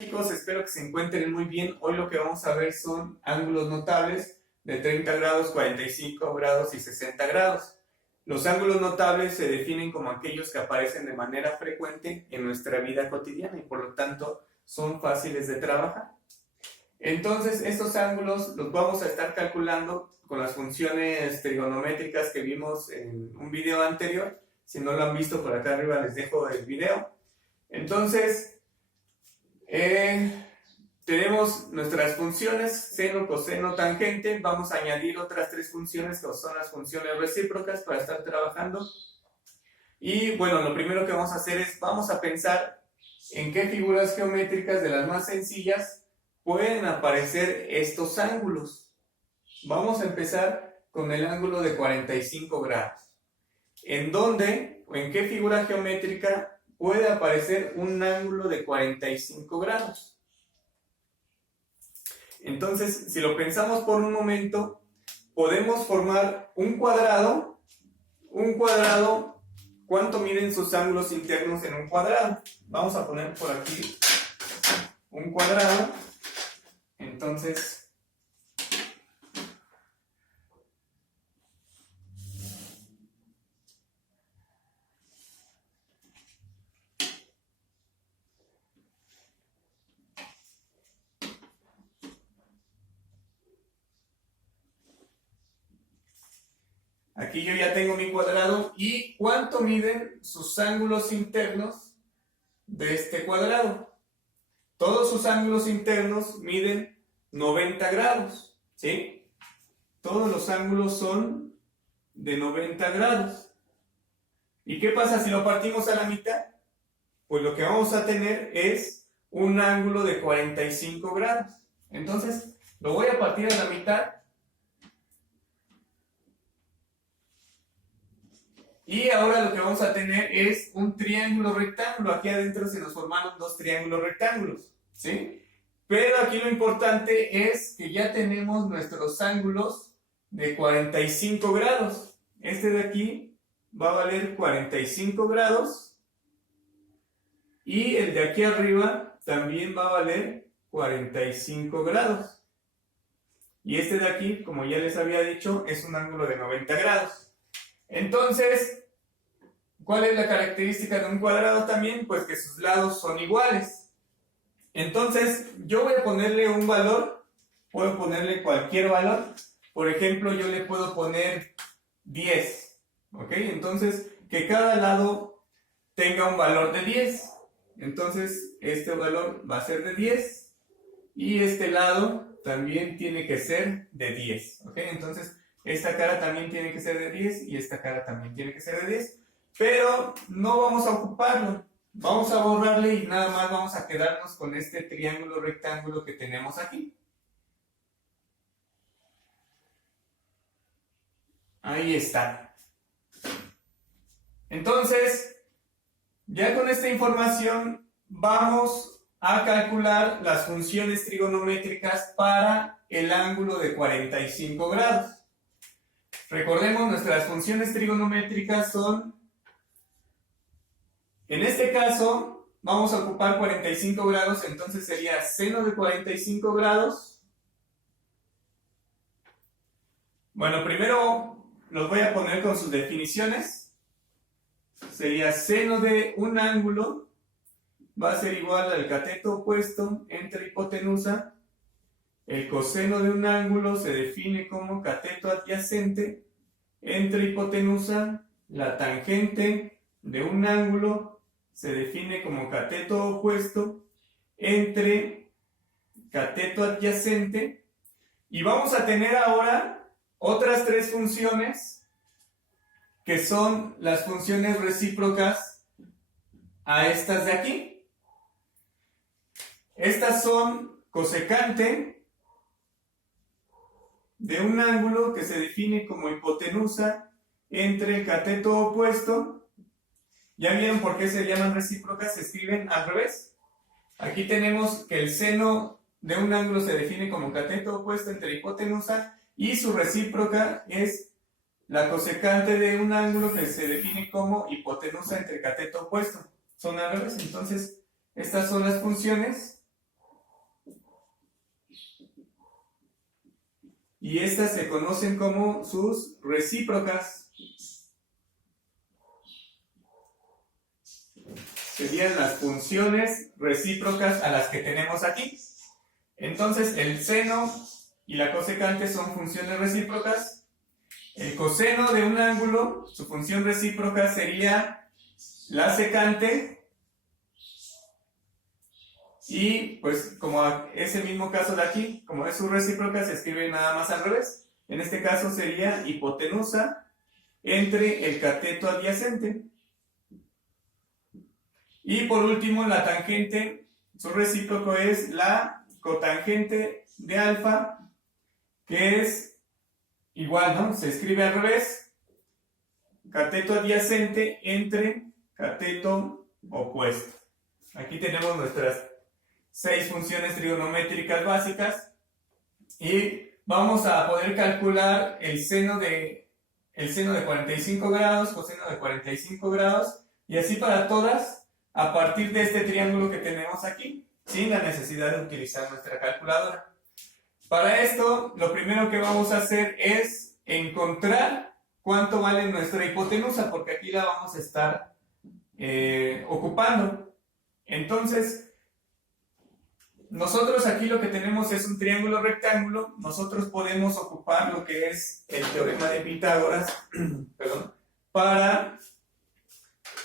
Chicos, espero que se encuentren muy bien. Hoy lo que vamos a ver son ángulos notables de 30 grados, 45 grados y 60 grados. Los ángulos notables se definen como aquellos que aparecen de manera frecuente en nuestra vida cotidiana y por lo tanto son fáciles de trabajar. Entonces, estos ángulos los vamos a estar calculando con las funciones trigonométricas que vimos en un video anterior. Si no lo han visto, por acá arriba les dejo el video. Entonces, tenemos nuestras funciones seno, coseno, tangente. Vamos a añadir otras tres funciones que son las funciones recíprocas para estar trabajando. Y bueno, lo primero que vamos a hacer es, vamos a pensar en qué figuras geométricas de las más sencillas pueden aparecer estos ángulos. Vamos a empezar con el ángulo de 45 grados. ¿En dónde o en qué figura geométrica puede aparecer un ángulo de 45 grados? Entonces, si lo pensamos por un momento, podemos formar un cuadrado. Un cuadrado, ¿cuánto miden sus ángulos internos en un cuadrado? Vamos a poner por aquí un cuadrado. Entonces, aquí yo ya tengo mi cuadrado. ¿Y cuánto miden sus ángulos internos de este cuadrado? Todos sus ángulos internos miden 90 grados, ¿sí? Todos los ángulos son de 90 grados. ¿Y qué pasa si lo partimos a la mitad? Pues lo que vamos a tener es un ángulo de 45 grados. Entonces, lo voy a partir a la mitad. Y ahora lo que vamos a tener es un triángulo rectángulo. Aquí adentro se nos formaron dos triángulos rectángulos, ¿sí? Pero aquí lo importante es que ya tenemos nuestros ángulos de 45 grados. Este de aquí va a valer 45 grados. Y el de aquí arriba también va a valer 45 grados. Y este de aquí, como ya les había dicho, es un ángulo de 90 grados. Entonces, ¿cuál es la característica de un cuadrado también? Pues que sus lados son iguales. Entonces, yo voy a ponerle un valor, puedo ponerle cualquier valor. Por ejemplo, yo le puedo poner 10, ¿ok? Entonces, que cada lado tenga un valor de 10. Entonces, este valor va a ser de 10 y este lado también tiene que ser de 10, ¿ok? Entonces, esta cara también tiene que ser de 10 y esta cara también tiene que ser de 10. Pero no vamos a ocuparlo. Vamos a borrarle y nada más vamos a quedarnos con este triángulo rectángulo que tenemos aquí. Ahí está. Entonces, ya con esta información vamos a calcular las funciones trigonométricas para el ángulo de 45 grados. Recordemos, nuestras funciones trigonométricas son, en este caso, vamos a ocupar 45 grados, entonces sería seno de 45 grados. Bueno, primero los voy a poner con sus definiciones. Sería seno de un ángulo, va a ser igual al cateto opuesto entre hipotenusa. El coseno de un ángulo se define como cateto adyacente entre hipotenusa. La tangente de un ángulo se define como cateto opuesto entre cateto adyacente. Y vamos a tener ahora otras tres funciones que son las funciones recíprocas a estas de aquí. Estas son cosecante de un ángulo que se define como hipotenusa entre el cateto opuesto. ¿Ya vieron por qué se llaman recíprocas? Se escriben al revés. Aquí tenemos que el seno de un ángulo se define como cateto opuesto entre hipotenusa y su recíproca es la cosecante de un ángulo que se define como hipotenusa entre cateto opuesto. Son al revés. Entonces, estas son las funciones y estas se conocen como sus recíprocas. Serían las funciones recíprocas a las que tenemos aquí. Entonces el seno y la cosecante son funciones recíprocas. El coseno de un ángulo, su función recíproca sería la secante. Y pues como ese mismo caso de aquí, como es su recíproca, se escribe nada más al revés. En este caso sería hipotenusa entre el cateto adyacente. Y por último, la tangente, su recíproco es la cotangente de alfa, que es igual, ¿no? Se escribe al revés. Cateto adyacente entre cateto opuesto. Aquí tenemos nuestras 6 funciones trigonométricas básicas y vamos a poder calcular el seno de 45 grados, coseno de 45 grados y así para todas a partir de este triángulo que tenemos aquí, sin la necesidad de utilizar nuestra calculadora. Para esto, lo primero que vamos a hacer es encontrar cuánto vale nuestra hipotenusa, porque aquí la vamos a estar ocupando. Entonces, nosotros aquí lo que tenemos es un triángulo rectángulo. Nosotros podemos ocupar lo que es el teorema de Pitágoras perdón, para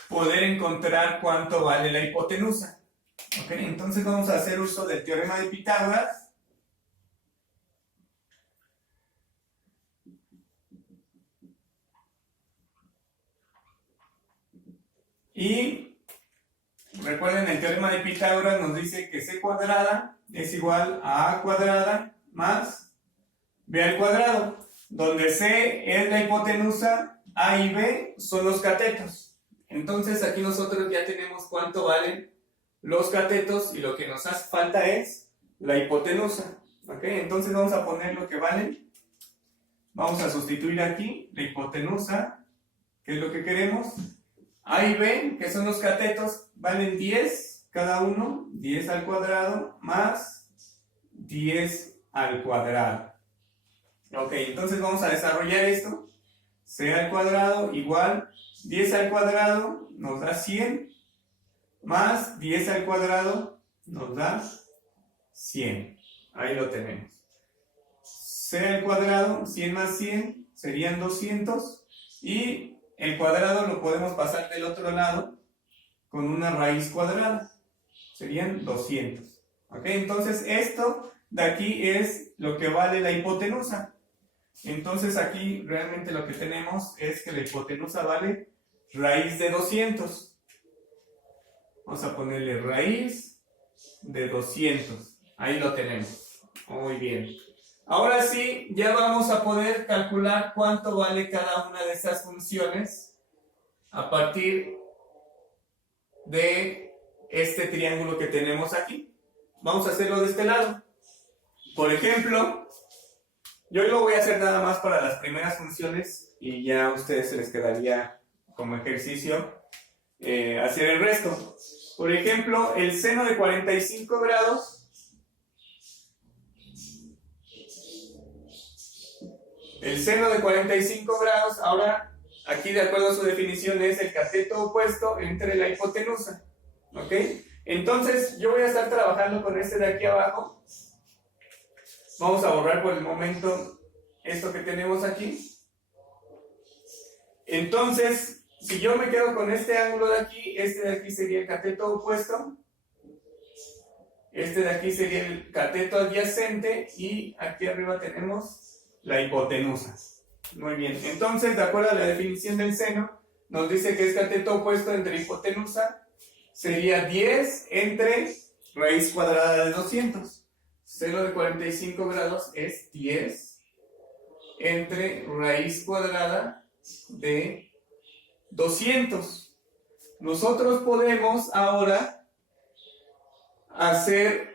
poder encontrar cuánto vale la hipotenusa. ¿Okay? Entonces vamos a hacer uso del teorema de Pitágoras. Y recuerden, el teorema de Pitágoras nos dice que c cuadrada es igual a a cuadrada más b al cuadrado, donde c es la hipotenusa, a y b son los catetos. Entonces aquí nosotros ya tenemos cuánto valen los catetos y lo que nos hace falta es la hipotenusa. ¿Okay? Entonces vamos a poner lo que valen. Vamos a sustituir aquí la hipotenusa, que es lo que queremos. A y b, que son los catetos, valen 10 cada uno, 10 al cuadrado más 10 al cuadrado. Ok, entonces vamos a desarrollar esto. C al cuadrado igual 10 al cuadrado nos da 100 más 10 al cuadrado nos da 100. Ahí lo tenemos. C al cuadrado, 100 más 100 serían 200 y el cuadrado lo podemos pasar del otro lado con una raíz cuadrada. Serían 200. ¿Ok? Entonces esto de aquí es lo que vale la hipotenusa. Entonces aquí realmente lo que tenemos es que la hipotenusa vale raíz de 200. Vamos a ponerle raíz de 200. Ahí lo tenemos. Muy bien. Ahora sí, ya vamos a poder calcular cuánto vale cada una de estas funciones a partir de este triángulo que tenemos aquí. Vamos a hacerlo de este lado. Por ejemplo, yo lo voy a hacer nada más para las primeras funciones y ya a ustedes se les quedaría como ejercicio hacer el resto. Por ejemplo, el seno de 45 grados ahora aquí de acuerdo a su definición es el cateto opuesto entre la hipotenusa. ¿Ok? Entonces yo voy a estar trabajando con este de aquí abajo. Vamos a borrar por el momento esto que tenemos aquí. Entonces, si yo me quedo con este ángulo de aquí, este de aquí sería el cateto opuesto. Este de aquí sería el cateto adyacente y aquí arriba tenemos la hipotenusa. Muy bien, entonces de acuerdo a la definición del seno, nos dice que es cateto opuesto entre hipotenusa, sería 10 entre raíz cuadrada de 200. Seno de 45 grados es 10 entre raíz cuadrada de 200. Nosotros podemos ahora hacer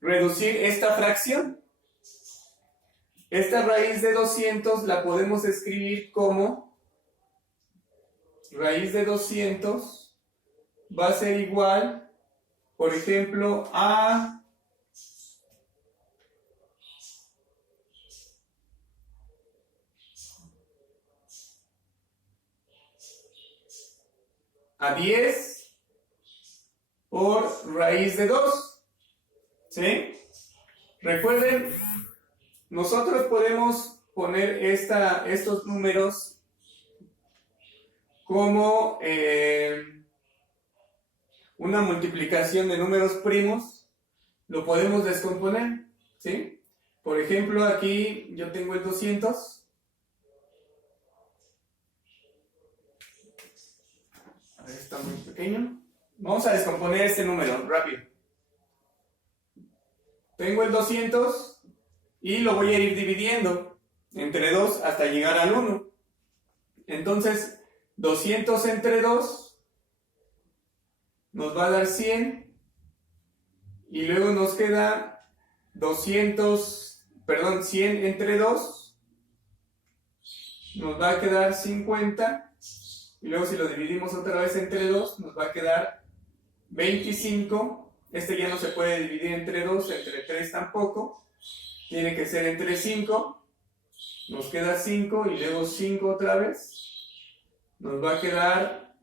reducir esta fracción. Esta raíz de 200 la podemos escribir como raíz de 200 va a ser igual, por ejemplo, a a 10 por raíz de 2. ¿Sí? Recuerden, nosotros podemos poner estos números como una multiplicación de números primos. Lo podemos descomponer, ¿sí? Por ejemplo, aquí yo tengo el 200. A ver, está muy pequeño. Vamos a descomponer este número rápido. Tengo el 200 y lo voy a ir dividiendo entre 2 hasta llegar al 1. Entonces, 200 entre 2 nos va a dar 100. Y luego nos queda 100 entre 2 nos va a quedar 50. Y luego si lo dividimos otra vez entre 2 nos va a quedar 25. Este ya no se puede dividir entre 2, entre 3 tampoco. Tiene que ser entre 5. Nos queda 5 y luego 5 otra vez. Nos va a quedar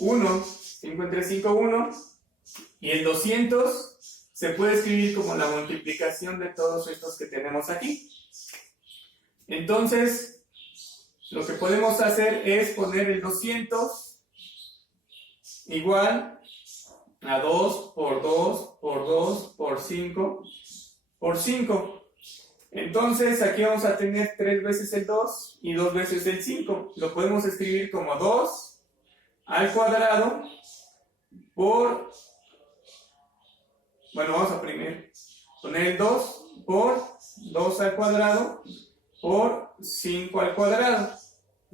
1. 5 entre 5, 1. Y el 200 se puede escribir como la multiplicación de todos estos que tenemos aquí. Entonces, lo que podemos hacer es poner el 200 igual a 2 por 2 por 2 por 5 por 5. Entonces aquí vamos a tener 3 veces el 2 y 2 veces el 5. Lo podemos escribir como 2 al cuadrado por... Bueno, vamos a primero poner el 2 por 2 al cuadrado por 5 al cuadrado.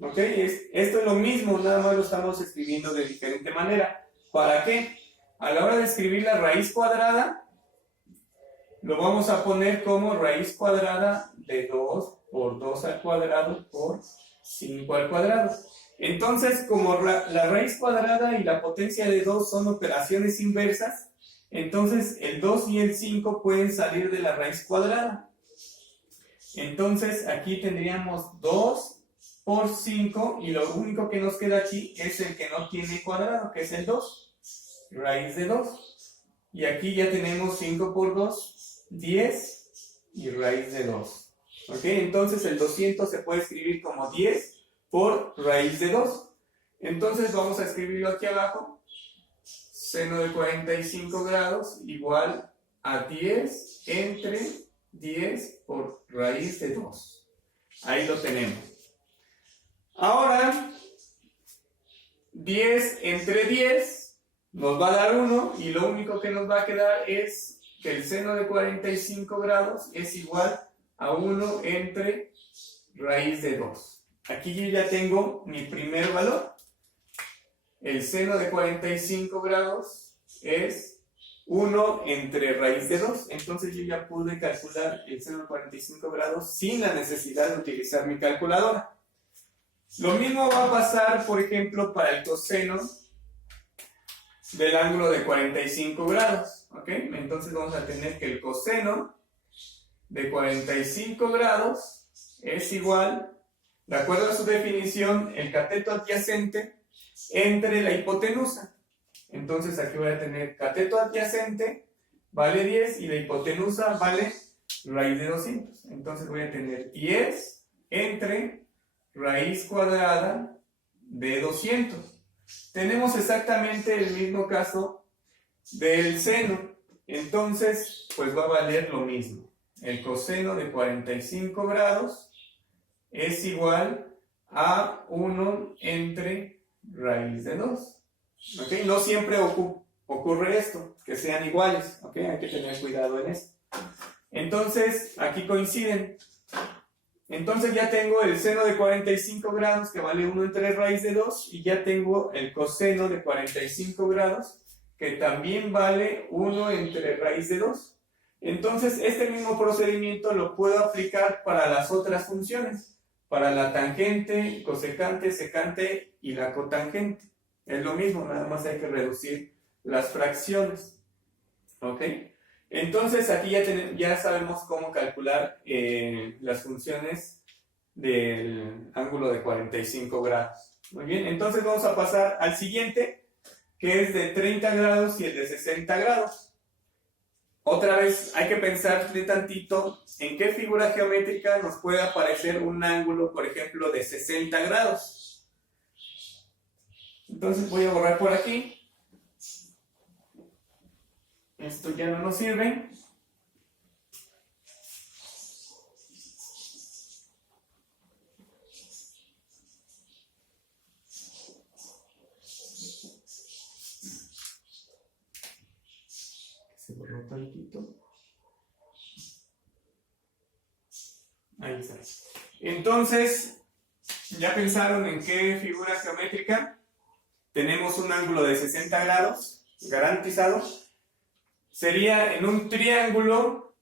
¿Ok? Esto es lo mismo, nada más lo estamos escribiendo de diferente manera. ¿Para qué? A la hora de escribir la raíz cuadrada, lo vamos a poner como raíz cuadrada de 2 por 2 al cuadrado por 5 al cuadrado. Entonces, como la raíz cuadrada y la potencia de 2 son operaciones inversas, entonces el 2 y el 5 pueden salir de la raíz cuadrada. Entonces, aquí tendríamos 2 por 5 y lo único que nos queda aquí es el que no tiene cuadrado, que es el 2, raíz de 2. Y aquí ya tenemos 5 por 2, 10 y raíz de 2. ¿Ok? Entonces el 200 se puede escribir como 10 por raíz de 2. Entonces vamos a escribirlo aquí abajo. Seno de 45 grados igual a 10 entre 10 por raíz de 2. Ahí lo tenemos. Ahora, 10 entre 10 nos va a dar 1 y lo único que nos va a quedar es que el seno de 45 grados es igual a 1 entre raíz de 2. Aquí yo ya tengo mi primer valor. El seno de 45 grados es 1 entre raíz de 2. Entonces yo ya pude calcular el seno de 45 grados sin la necesidad de utilizar mi calculadora. Lo mismo va a pasar, por ejemplo, para el coseno del ángulo de 45 grados. ¿Ok? Entonces vamos a tener que el coseno de 45 grados es igual, de acuerdo a su definición, el cateto adyacente entre la hipotenusa. Entonces aquí voy a tener cateto adyacente vale 10 y la hipotenusa vale raíz de 200. Entonces voy a tener 10 entre raíz cuadrada de 200. Tenemos exactamente el mismo caso del seno. Entonces, pues va a valer lo mismo. El coseno de 45 grados es igual a 1 entre raíz de 2. ¿Ok? No siempre ocurre esto, que sean iguales. ¿Ok? Hay que tener cuidado en esto. Entonces, aquí coinciden. Entonces ya tengo el seno de 45 grados que vale 1 entre raíz de 2 y ya tengo el coseno de 45 grados que también vale 1 entre raíz de 2. Entonces este mismo procedimiento lo puedo aplicar para las otras funciones, para la tangente, cosecante, secante y la cotangente. Es lo mismo, nada más hay que reducir las fracciones. ¿Ok? Entonces aquí ya sabemos cómo calcular las funciones del ángulo de 45 grados. Muy bien, entonces vamos a pasar al siguiente, que es de 30 grados y el de 60 grados. Otra vez hay que pensar de tantito en qué figura geométrica nos puede aparecer un ángulo, por ejemplo, de 60 grados. Entonces voy a borrar por aquí. Esto ya no nos sirve. Se borró tantito. Ahí está. Entonces, ¿ya pensaron en qué figura geométrica? Tenemos un ángulo de 60 grados garantizado. Sería en un triángulo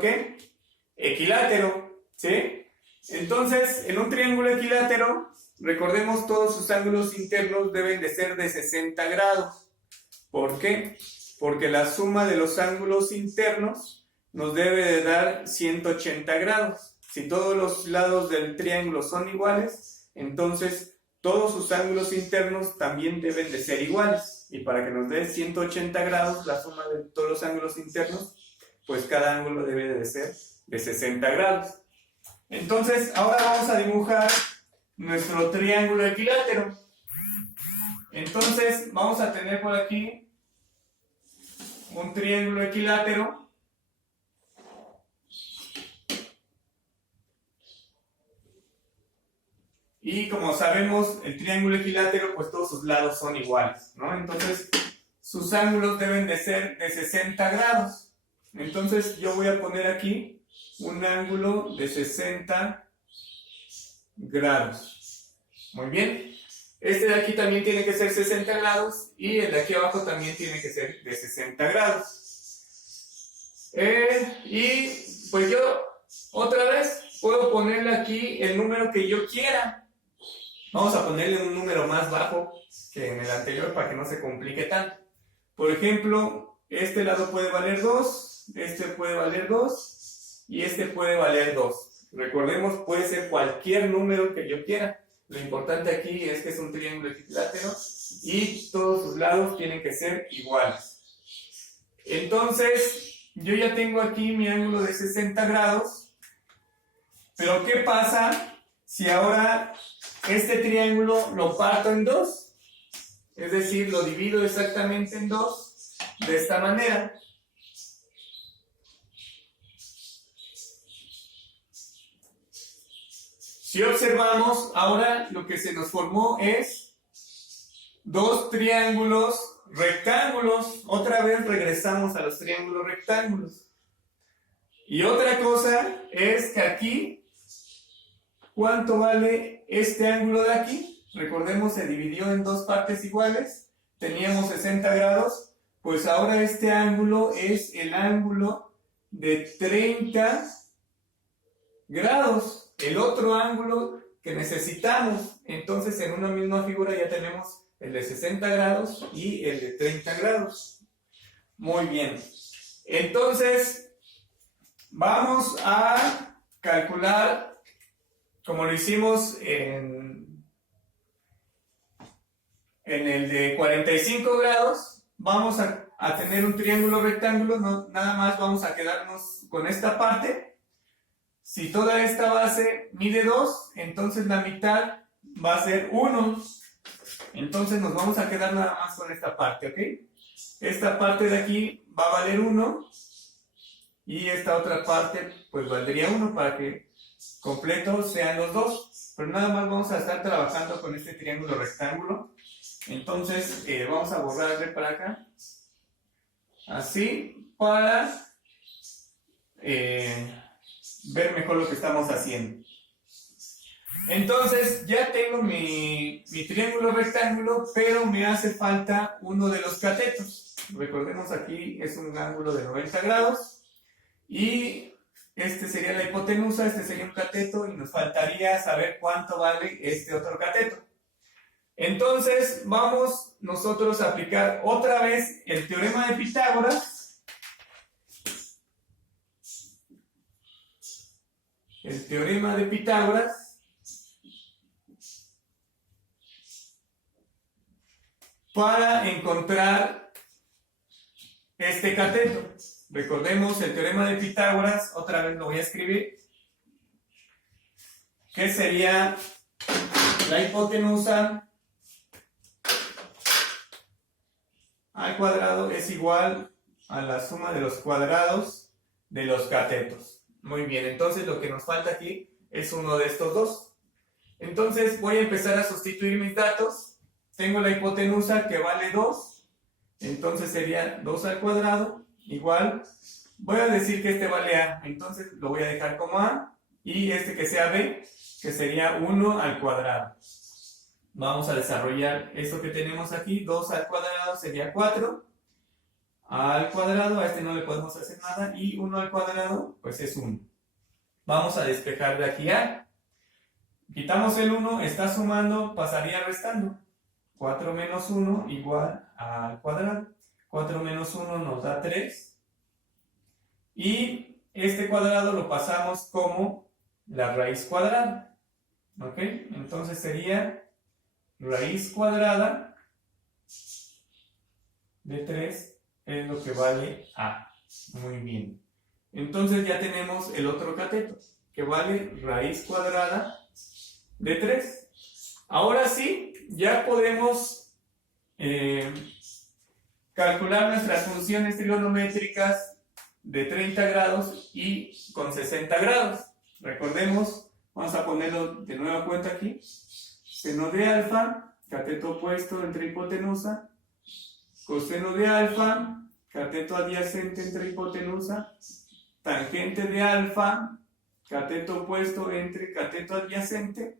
¿qué? Equilátero, ¿sí? Entonces, en un triángulo equilátero, recordemos todos sus ángulos internos deben de ser de 60 grados. ¿Por qué? Porque la suma de los ángulos internos nos debe de dar 180 grados. Si todos los lados del triángulo son iguales, entonces todos sus ángulos internos también deben de ser iguales. Y para que nos dé 180 grados, la suma de todos los ángulos internos, pues cada ángulo debe de ser de 60 grados. Entonces, ahora vamos a dibujar nuestro triángulo equilátero. Entonces, vamos a tener por aquí un triángulo equilátero. Y como sabemos, el triángulo equilátero, pues todos sus lados son iguales, ¿no? Entonces, sus ángulos deben de ser de 60 grados. Entonces, yo voy a poner aquí un ángulo de 60 grados. Muy bien. Este de aquí también tiene que ser 60 grados y el de aquí abajo también tiene que ser de 60 grados. Y pues yo, otra vez, puedo ponerle aquí el número que yo quiera. Vamos a ponerle un número más bajo que en el anterior para que no se complique tanto. Por ejemplo, este lado puede valer 2, este puede valer 2 y este puede valer 2. Recordemos, puede ser cualquier número que yo quiera. Lo importante aquí es que es un triángulo equilátero y todos sus lados tienen que ser iguales. Entonces, yo ya tengo aquí mi ángulo de 60 grados. Pero ¿qué pasa si ahora este triángulo lo parto en dos? Es decir, lo divido exactamente en dos, de esta manera. Si observamos, ahora lo que se nos formó es dos triángulos rectángulos. Otra vez regresamos a los triángulos rectángulos. Y otra cosa es que aquí, ¿cuánto vale este ángulo de aquí? Recordemos, se dividió en dos partes iguales. Teníamos 60 grados. Pues ahora este ángulo es el ángulo de 30 grados. El otro ángulo que necesitamos. Entonces, en una misma figura ya tenemos el de 60 grados y el de 30 grados. Muy bien. Entonces, vamos a calcular, como lo hicimos en el de 45 grados, vamos a tener un triángulo rectángulo, nada más vamos a quedarnos con esta parte. Si toda esta base mide 2, entonces la mitad va a ser 1. Entonces nos vamos a quedar nada más con esta parte, ¿ok? Esta parte de aquí va a valer 1 y esta otra parte pues valdría 1 para que completos sean los dos. Pero nada más vamos a estar trabajando con este triángulo rectángulo. Entonces vamos a borrarle para acá. Así, para ver mejor lo que estamos haciendo. Entonces ya tengo mi triángulo rectángulo, pero me hace falta uno de los catetos. Recordemos, aquí es un ángulo de 90 grados y este sería la hipotenusa, este sería un cateto y nos faltaría saber cuánto vale este otro cateto. Entonces vamos nosotros a aplicar otra vez el teorema de Pitágoras. el teorema de Pitágoras para encontrar este cateto. Recordemos el teorema de Pitágoras, otra vez lo voy a escribir, que sería la hipotenusa al cuadrado es igual a la suma de los cuadrados de los catetos. Muy bien, entonces lo que nos falta aquí es uno de estos dos. Entonces voy a empezar a sustituir mis datos. Tengo la hipotenusa que vale 2, entonces sería 2 al cuadrado igual, voy a decir que este vale A, entonces lo voy a dejar como A, y este que sea B, que sería 1 al cuadrado. Vamos a desarrollar esto que tenemos aquí, 2 al cuadrado sería 4, A al cuadrado, a este no le podemos hacer nada, y 1 al cuadrado, pues es 1. Vamos a despejar de aquí A. Quitamos el 1, está sumando, pasaría restando. 4 menos 1 igual a al cuadrado. 4 menos 1 nos da 3. Y este cuadrado lo pasamos como la raíz cuadrada. ¿Ok? Entonces sería raíz cuadrada de 3 es lo que vale A. Muy bien. Entonces ya tenemos el otro cateto, que vale raíz cuadrada de 3. Ahora sí, ya podemos calcular nuestras funciones trigonométricas de 30 grados y con 60 grados. Recordemos, vamos a ponerlo de nueva cuenta aquí. Seno de alfa, cateto opuesto entre hipotenusa. Coseno de alfa, cateto adyacente entre hipotenusa. Tangente de alfa, cateto opuesto entre cateto adyacente.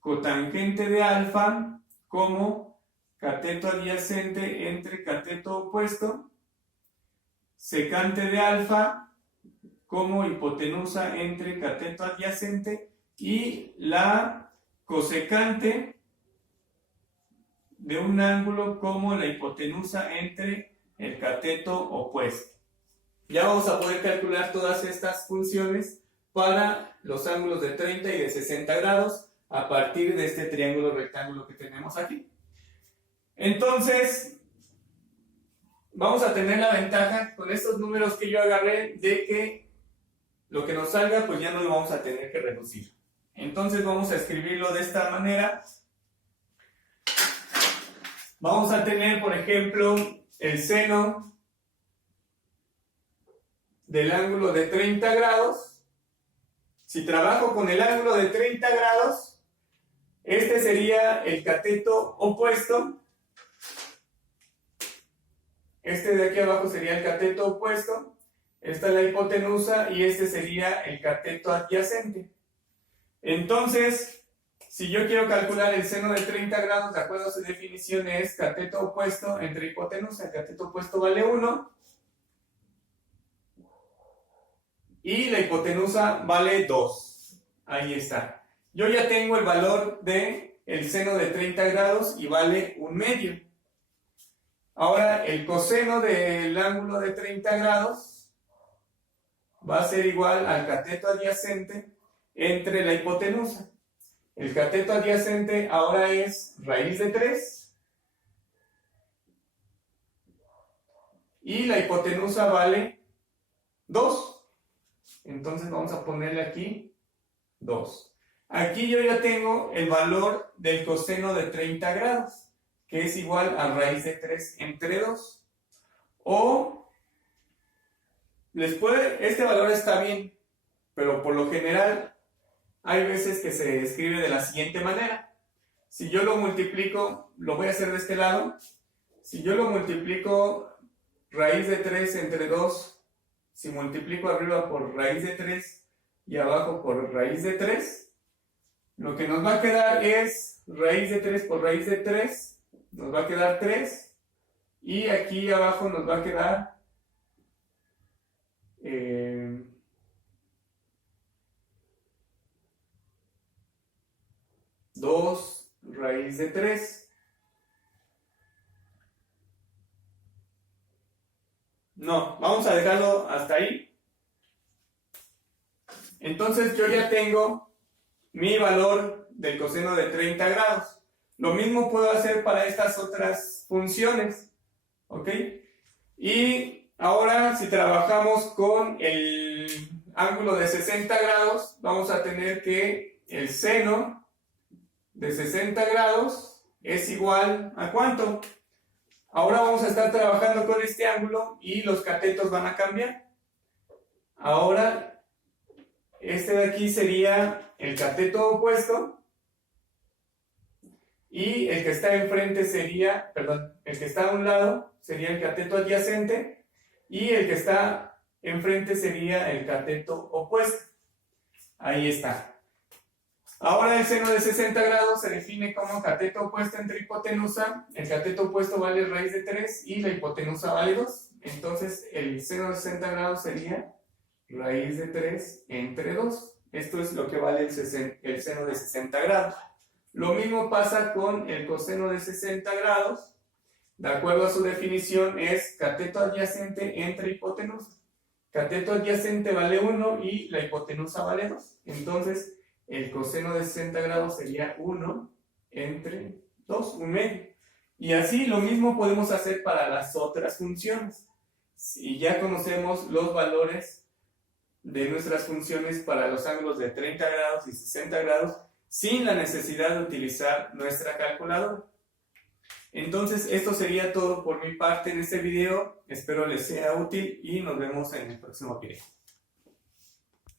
Cotangente de alfa como cateto adyacente entre cateto opuesto. Secante de alfa como hipotenusa entre cateto adyacente, y la cosecante de un ángulo como la hipotenusa entre el cateto opuesto. Ya vamos a poder calcular todas estas funciones para los ángulos de 30 y de 60 grados a partir de este triángulo rectángulo que tenemos aquí. Entonces, vamos a tener la ventaja con estos números que yo agarré de que lo que nos salga pues ya no lo vamos a tener que reducir. Entonces vamos a escribirlo de esta manera. Vamos a tener, por ejemplo, el seno del ángulo de 30 grados. Si trabajo con el ángulo de 30 grados, este sería el cateto opuesto. Este de aquí abajo sería el cateto opuesto. Esta es la hipotenusa y este sería el cateto adyacente. Entonces, si yo quiero calcular el seno de 30 grados, de acuerdo a su definición, es cateto opuesto entre hipotenusa. El cateto opuesto vale 1. Y la hipotenusa vale 2. Ahí está. Yo ya tengo el valor del seno de 30 grados y vale 1/2. Ahora, el coseno del ángulo de 30 grados va a ser igual al cateto adyacente entre la hipotenusa. El cateto adyacente ahora es raíz de 3 y la hipotenusa vale 2. Entonces vamos a ponerle aquí 2. Aquí yo ya tengo el valor del coseno de 30 grados, que es igual a raíz de 3 entre 2. O este valor está bien, pero por lo general hay veces que se escribe de la siguiente manera. Si yo lo multiplico, lo voy a hacer de este lado. Si yo lo multiplico raíz de 3 entre 2, si multiplico arriba por raíz de 3 y abajo por raíz de 3, lo que nos va a quedar es raíz de 3 por raíz de 3, nos va a quedar 3, y aquí abajo nos va a quedar 2 raíz de 3. No, vamos a dejarlo hasta ahí. Entonces yo ya tengo mi valor del coseno de 30 grados. Lo mismo puedo hacer para estas otras funciones. ¿Ok? Y ahora si trabajamos con el ángulo de 60 grados, vamos a tener que el seno de 60 grados es igual a ¿cuánto? Ahora vamos a estar trabajando con este ángulo y los catetos van a cambiar. Ahora, este de aquí sería el cateto opuesto y el que está enfrente sería, perdón, el que está a un lado sería el cateto adyacente y el que está enfrente sería el cateto opuesto. Ahí está. Ahora el seno de 60 grados se define como cateto opuesto entre hipotenusa. El cateto opuesto vale raíz de 3 y la hipotenusa vale 2. Entonces el seno de 60 grados sería raíz de 3 entre 2. Esto es lo que vale el seno de 60 grados. Lo mismo pasa con el coseno de 60 grados. De acuerdo a su definición es cateto adyacente entre hipotenusa. Cateto adyacente vale 1 y la hipotenusa vale 2. Entonces el coseno de 60 grados sería 1 entre 2, un medio. Y así lo mismo podemos hacer para las otras funciones. Si ya conocemos los valores de nuestras funciones para los ángulos de 30 grados y 60 grados, sin la necesidad de utilizar nuestra calculadora. Entonces, esto sería todo por mi parte en este video. Espero les sea útil y nos vemos en el próximo video.